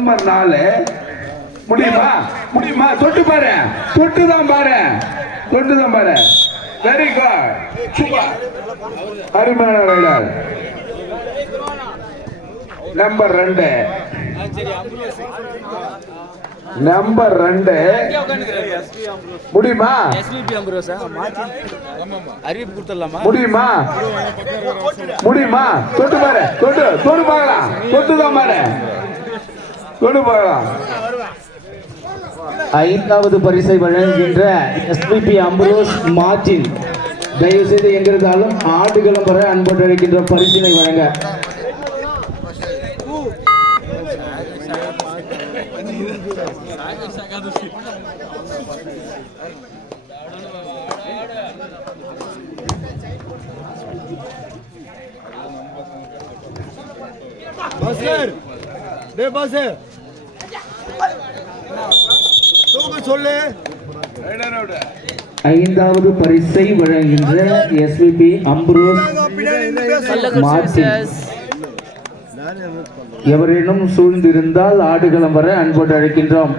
Number நாலு முடியுமா? முடியுமா? தொட்டு பாரு. தொட்டு தான் பாரு. தொட்டு தான் பாரு. வெரி குட் சூப்பர் அருமையான ரைடர். நம்பர் ரெண்டு. நம்பர் ரெண்டு. முடியுமா? அறிவிப்பு கொடுத்துடலாமா? முடியுமா? முடியுமா? தொட்டு பாரு. தொட்டு தொட்டு பார்க்கலாம். தொட்டு தான் பாரு. தொட்டு பார்க்கலாம் ஐந்தாவது பரிசை வழங்குகின்ற எஸ்பிபி அம்பரோஸ் மார்டின் தயவு செய்து எங்கிருந்தாலும் ஆடுகளம் வர அன்போடு அழைக்கின்ற பரிசினை வழங்க. பாஸ்கர். டே பாஸ் தூக்க சொல்லு. ஐந்தாவது பரிசை வழங்குகின்ற எஸ்பிபி அம்பரோஸ் மார்டின் எவரேனும் சூழ்ந்திருந்தால் ஆடுகளம் வர அன்போடு அழைக்கின்றோம்.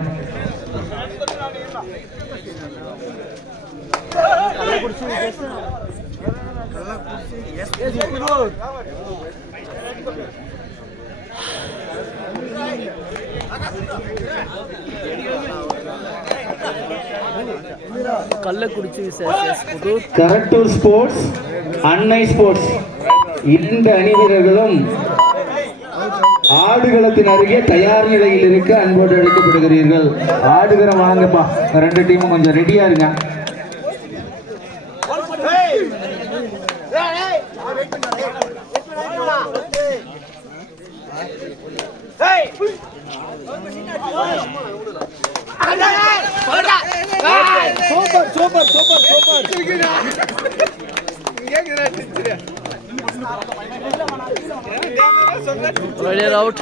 கள்ளக்குறிச்சி விசேஷ புதூர் கரட்டூர் ஸ்போர்ட்ஸ் அன்னை ஸ்போர்ட்ஸ் இரண்டு அணி வீரர்களும் ஆடுகளத்தின் அருகே தயார் நிலையில் இருக்க அன்போடு அழைக்கப்படுகிறீர்கள் ஆடுகளம் வாங்கப்பா ரெண்டு டீமும் கொஞ்சம் ரெடியா இருங்க super super super super rider out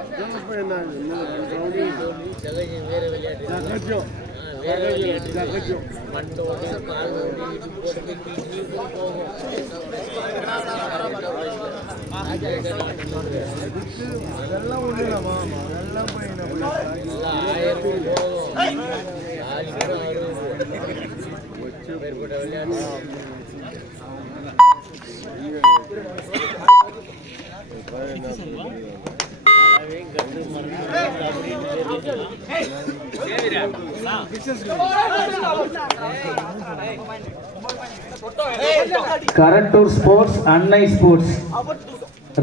நான் நீ குடுண்ணே கரட்டூர் ஸ்போர்ட்ஸ் அன்னை ஸ்போர்ட்ஸ்.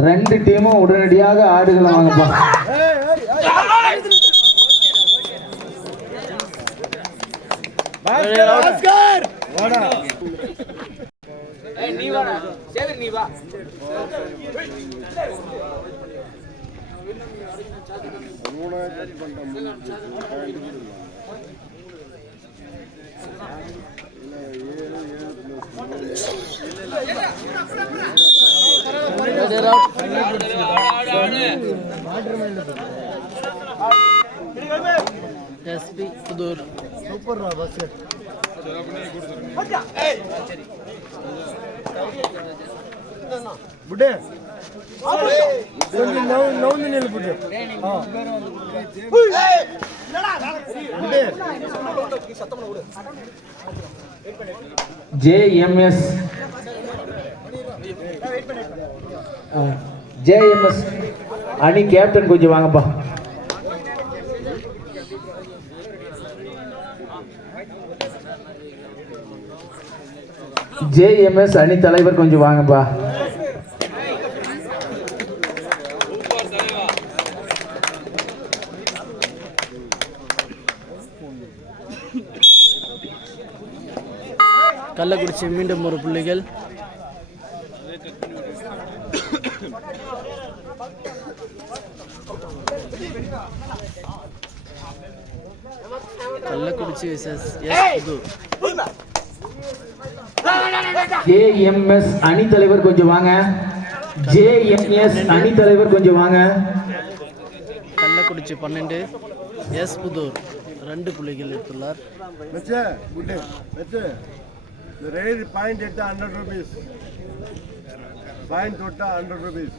ரெண்டு டீமும் உடனடியாக ஆடுகளை வாங்கப்பா. பாஸ்கர் வாடா. நீ வா. எஸ்பி புதூர் சூப்பர் பாஸ்கர் நவுந்து ஜேஎம்எஸ் ஜேஎம்எஸ். அணி கேப்டன் கொஞ்சம் வாங்கப்பா. ஜேஎம்எஸ் அணி தலைவர் கொஞ்சம் வாங்கப்பா. கள்ளக்குறிச்சி மீண்டும் ஒரு புள்ளிகள். கள்ளக்குறிச்சி விசஸ் எஸ் புது. ஜேஎம்எஸ் அணி தலைவர் கொஞ்சம் வாங்க. ஜேஎம்எஸ் அணி தலைவர் கொஞ்சம் வாங்க. கள்ளக்குறிச்சி பன்னெண்டு எஸ் புதூர். ரெண்டு புள்ளிகள் எடுத்துள்ளார். வச்சு குட்டு வச்சு இந்த ரேட் பாயிண்ட் எடுத்தா ஹண்ட்ரட் ருபீஸ் பாயிண்ட் தொட்டா ஹண்ட்ரட் ருபீஸ்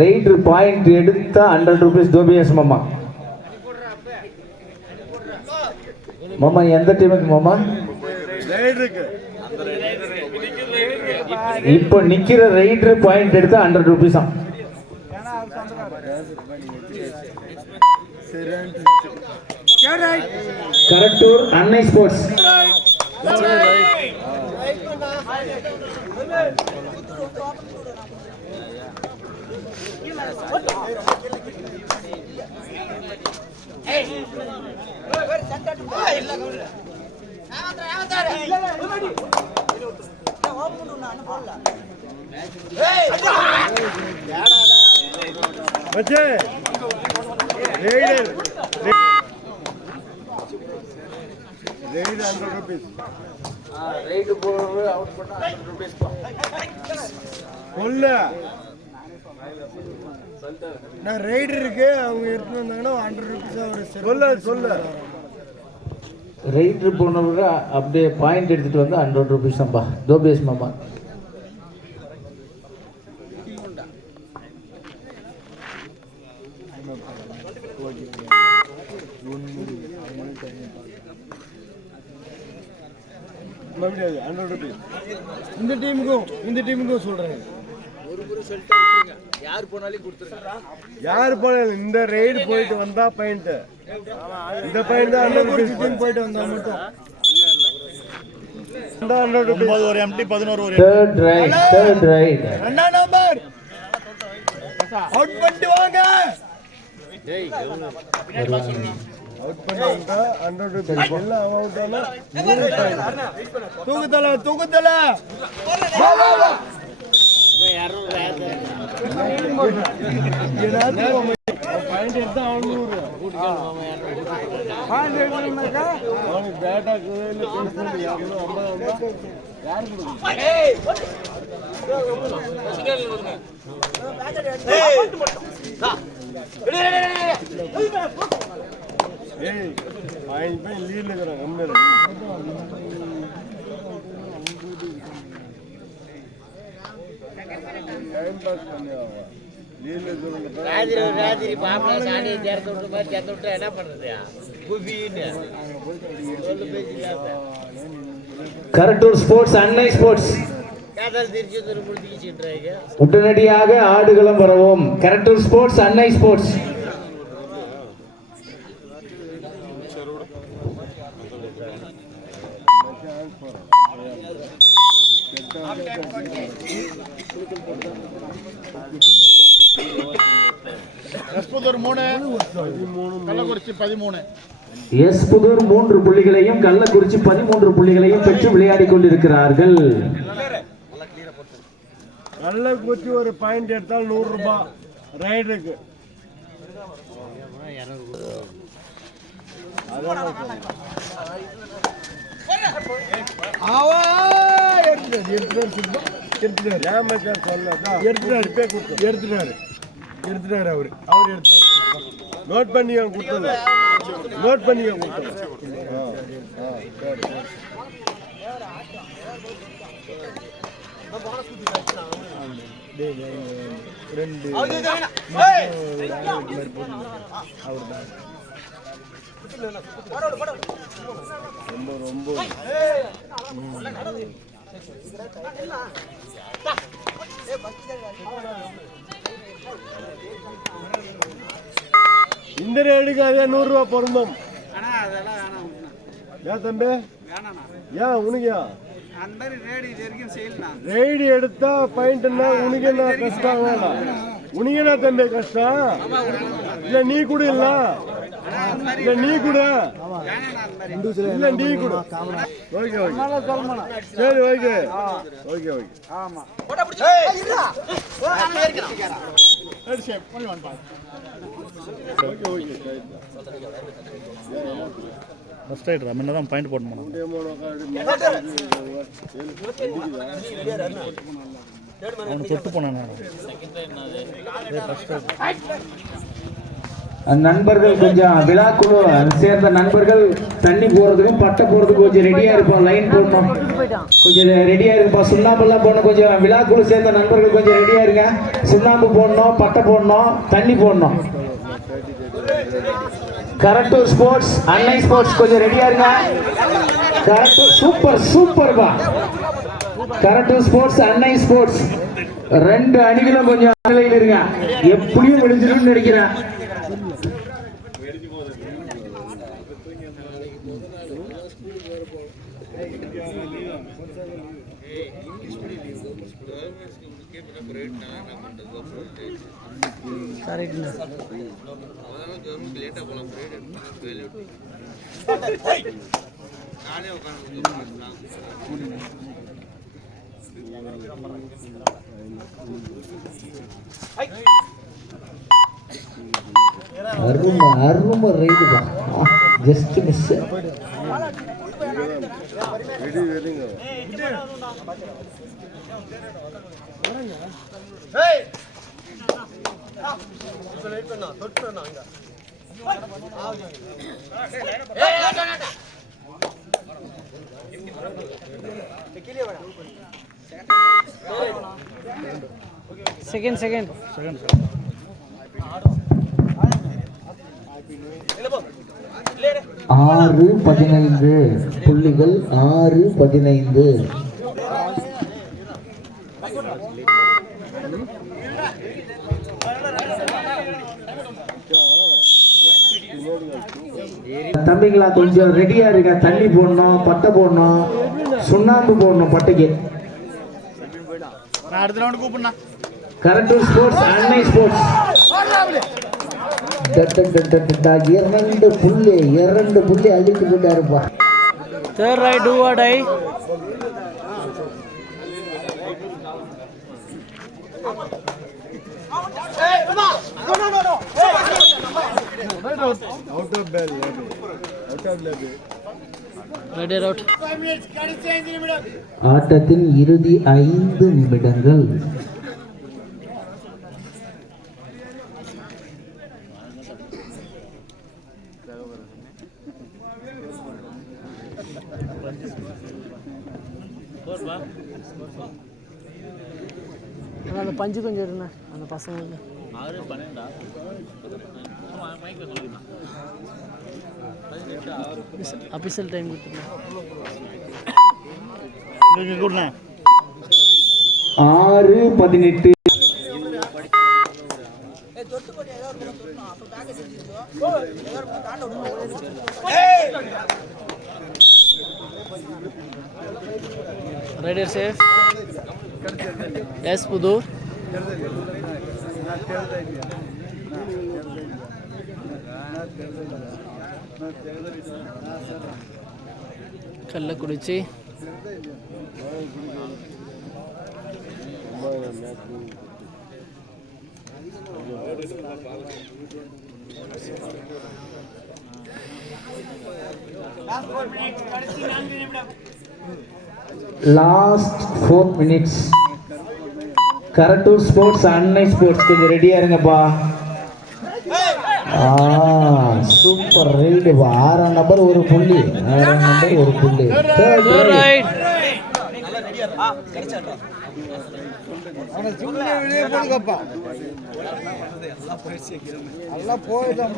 ரைடர் பாயிண்ட் எடுத்தா ஹண்ட்ரட் ருபீஸ் தோபியாஸ் மாமா. மாமா எந்த டீமுக்கு மாமா? ரைடருக்கு இப்போ நிக்கிற ரைடர் பாயிண்ட் எடுத்தா ஹண்ட்ரட் ருபீஸா கரட்டூர் அன்னை ஸ்போர்ட்ஸ். வச்சு ரைடர் ரைடு ஹண்ட்ரட் ருபீஸ் சொல்லு நான் ரைடர் இருக்கு? அவங்க எடுத்துட்டு வந்தாங்கன்னா ஹண்ட்ரட் ருபீஸ் அவர் சொல்லு சொல்லு. ரைடர் போனவங்க அப்படியே பாயிண்ட் எடுத்துட்டு வந்து ஹண்ட்ரட் ருபீஸ் தான்ப்பா தோபியாஸ் மாமா. மறுபடியும் ஹண்ட்ரட் ருபீஸ் இந்த டீமுக்கும் இந்த டீமுக்கும் சொல்றேன். யார் போனாலும் இந்த ரைடு போயிட்டு வந்தா பாயிண்ட் இந்த பாயிண்ட் தான் ஹண்ட்ரட் போயிட்டு வந்தா மட்டும். ஹண்ட்ரட் ருபீஸ் ஒரு எம்டி பதினோரு ஒரு தேர்ட் ரைட் தேர்ட் ரைட் ரெண்டா நம்பர் அவுட் பண்ணிட்டு வாங்க. அவுட் பண்ணிட்டு ஹண்ட்ரட் ருபீஸ் எல்லாம் அவுட் தூக்குதல தூக்குதல வா பாயிண்ட் பாயிண்ட் ஏய் லீட்ல இருக்கிறான் டைம் பாஸ் ராத்திரி ராத்திரி பாப்பா விட்ட மாதிரி விட்டா என்ன குபின்னு. Karattur sports Annai sports. உடனடியாக ஆடுகளம் வரவும் Karattur sports Annai sports. S Pudur மூன்று புள்ளிகளையும் கள்ளக்குறிச்சி பதிமூன்று புள்ளிகளையும் பெற்று விளையாடிக் கொண்டிருக்கிறார்கள் நல்ல குச்சி ஒரு பாயிண்ட் எடுத்தால் நூறு ரூபாய் ரைடருக்கு எடுத்துட்டாரு எடுத்துட்டாரு அவரு அவர் எடுத்துட்டாரு நோட் பண்ணி கொடுத்தது நோட் பண்ணி கொடுத்தது ஆ, ஆ, சரி, சரி. டேய், டேய், ரெண்டு அவர்தான் ரொம்ப ரொம்ப இந்த ரேடுக்கு அதே நூறு ரூபா பொருந்தும் ஏன் தம்பி? ஏன் உனக்கு ரைடு எடுத்தா பாயிண்ட்னா உனக்கு என்ன கஷ்டம் வேணாம். உனக்கு என்ன தம்பி கஷ்டம்? இல்ல நீ கூட இல்ல. இல்ல நீ கூட. இல்ல நீ கூட. Okay okay. சரி ஓகே. Okay okay. முன்ன தான் பாயிண்ட் போடணும்? அவனை தொட்டு போனான். நண்பர்கள் கொஞ்சம் விழாக்குழு சேர்ந்த நண்பர்கள் தண்ணி போறதுக்கும் பட்டை போறதுக்கும் கொஞ்சம் ரெடியா இருப்போம். லைன் போடணும் கொஞ்சம் ரெடியா இருப்போம். சுண்ணாம்பெல்லாம் போடணும். கொஞ்சம் விழாக்குழு சேர்ந்த நண்பர்கள் கொஞ்சம் ரெடியா இருங்க. சுண்ணாம்பு போடணும் பட்டை போடணும் தண்ணி போடணும். கரட்டூர் ஸ்போர்ட்ஸ் அன்னை ஸ்போர்ட்ஸ் கொஞ்சம் ரெடியா இருங்க. கரட்டூர் சூப்பர் சூப்பர்பா கரட்டூர் ஸ்போர்ட்ஸ் அன்னை ஸ்போர்ட்ஸ் ரெண்டு அணிகளும் கொஞ்சம் நிலையில் இருங்க. எப்படியும் முடிஞ்சிரும்னு நினைக்கிறேன். கரெக்ட்ண்ணா கவர்மெண்ட் லேட்டாக போகலாம் நானே உட்காந்து அருமை அருமை ரைடு தான் ஜஸ்ட் மிஸ் வெடி வெடிங்க செகண்ட் செகண்ட் ஆறு பதினைந்து. புள்ளிகள் ஆறு பதினைந்து. தம்பிங்களா கொஞ்சம் ரெடியா இருங்க. தண்ணி போடணும் பட்டை போடணும் சுண்ணாம்பு போடணும் பட்டைக்கு. கரண்ட் ஸ்போர்ட்ஸ் அன்னை ஸ்போர்ட்ஸ் இரண்டு புள்ளி இரண்டு புள்ளி அள்ளிட்டு போட்டாருப்பா third raid do or die out of பேல் அவுட் ஆஃப் லேபி ரைடர் அவுட் ஆட்டத்தின் இறுதி ஐந்து நிமிடங்கள். அந்த பஞ்சு கொஞ்சம் இருங்க அந்த பசங்களுக்கு. அபிஷியல் டைம் கொடுத்துருங்க இங்கே கூடண்ணா ஆறு பதினெட்டு rider safe S Pudur Kallakurichi last four minutes Karattur sports Annai sports கொஞ்சம் ரெடியாக இருங்கப்பா. சூப்பர் ரைடு ஆறாம் நம்பர் ஒரு புள்ளி. ஆறாம் நம்பர் ஒரு புள்ளி. போயிட்டோம்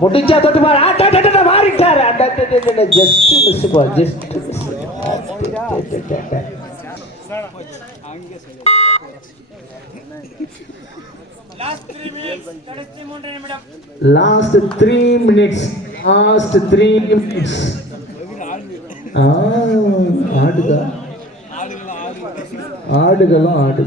முடிஞ்சா தொட்டு மாறிட்டாரு ஜஸ்ட் மிஸ் பா ஜஸ்ட் மிஸ் அங்கே last three minutes last three minutes ஆடுதா? ஆடுகளும் ஆடு.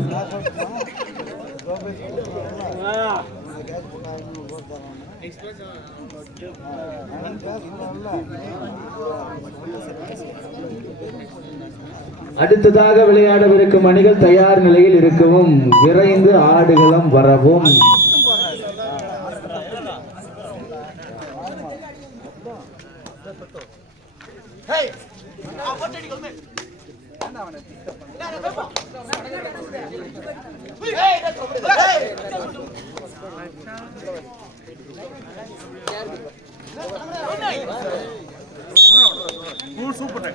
அடுத்ததாக விளையாடவிருக்கும் அணிகள் தயார் நிலையில் இருக்கவும் விரைந்து ஆடுகளம் வரவும் சூப்பர்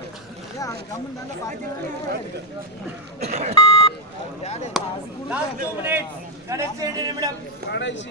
கடைசி நிமிடம். கடைசி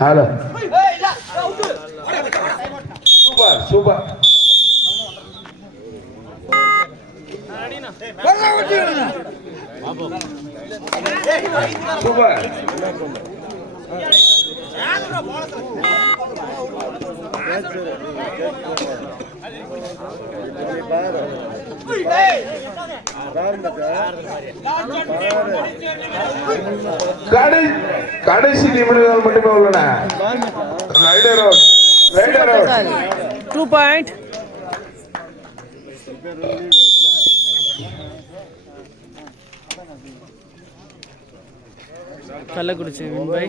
ஹலோ. Super super. சூப்பர். கடைசி நிமிடங்கள் மட்டுமே உள்ளன. Rider out rider out two point Kallakurichi Mumbai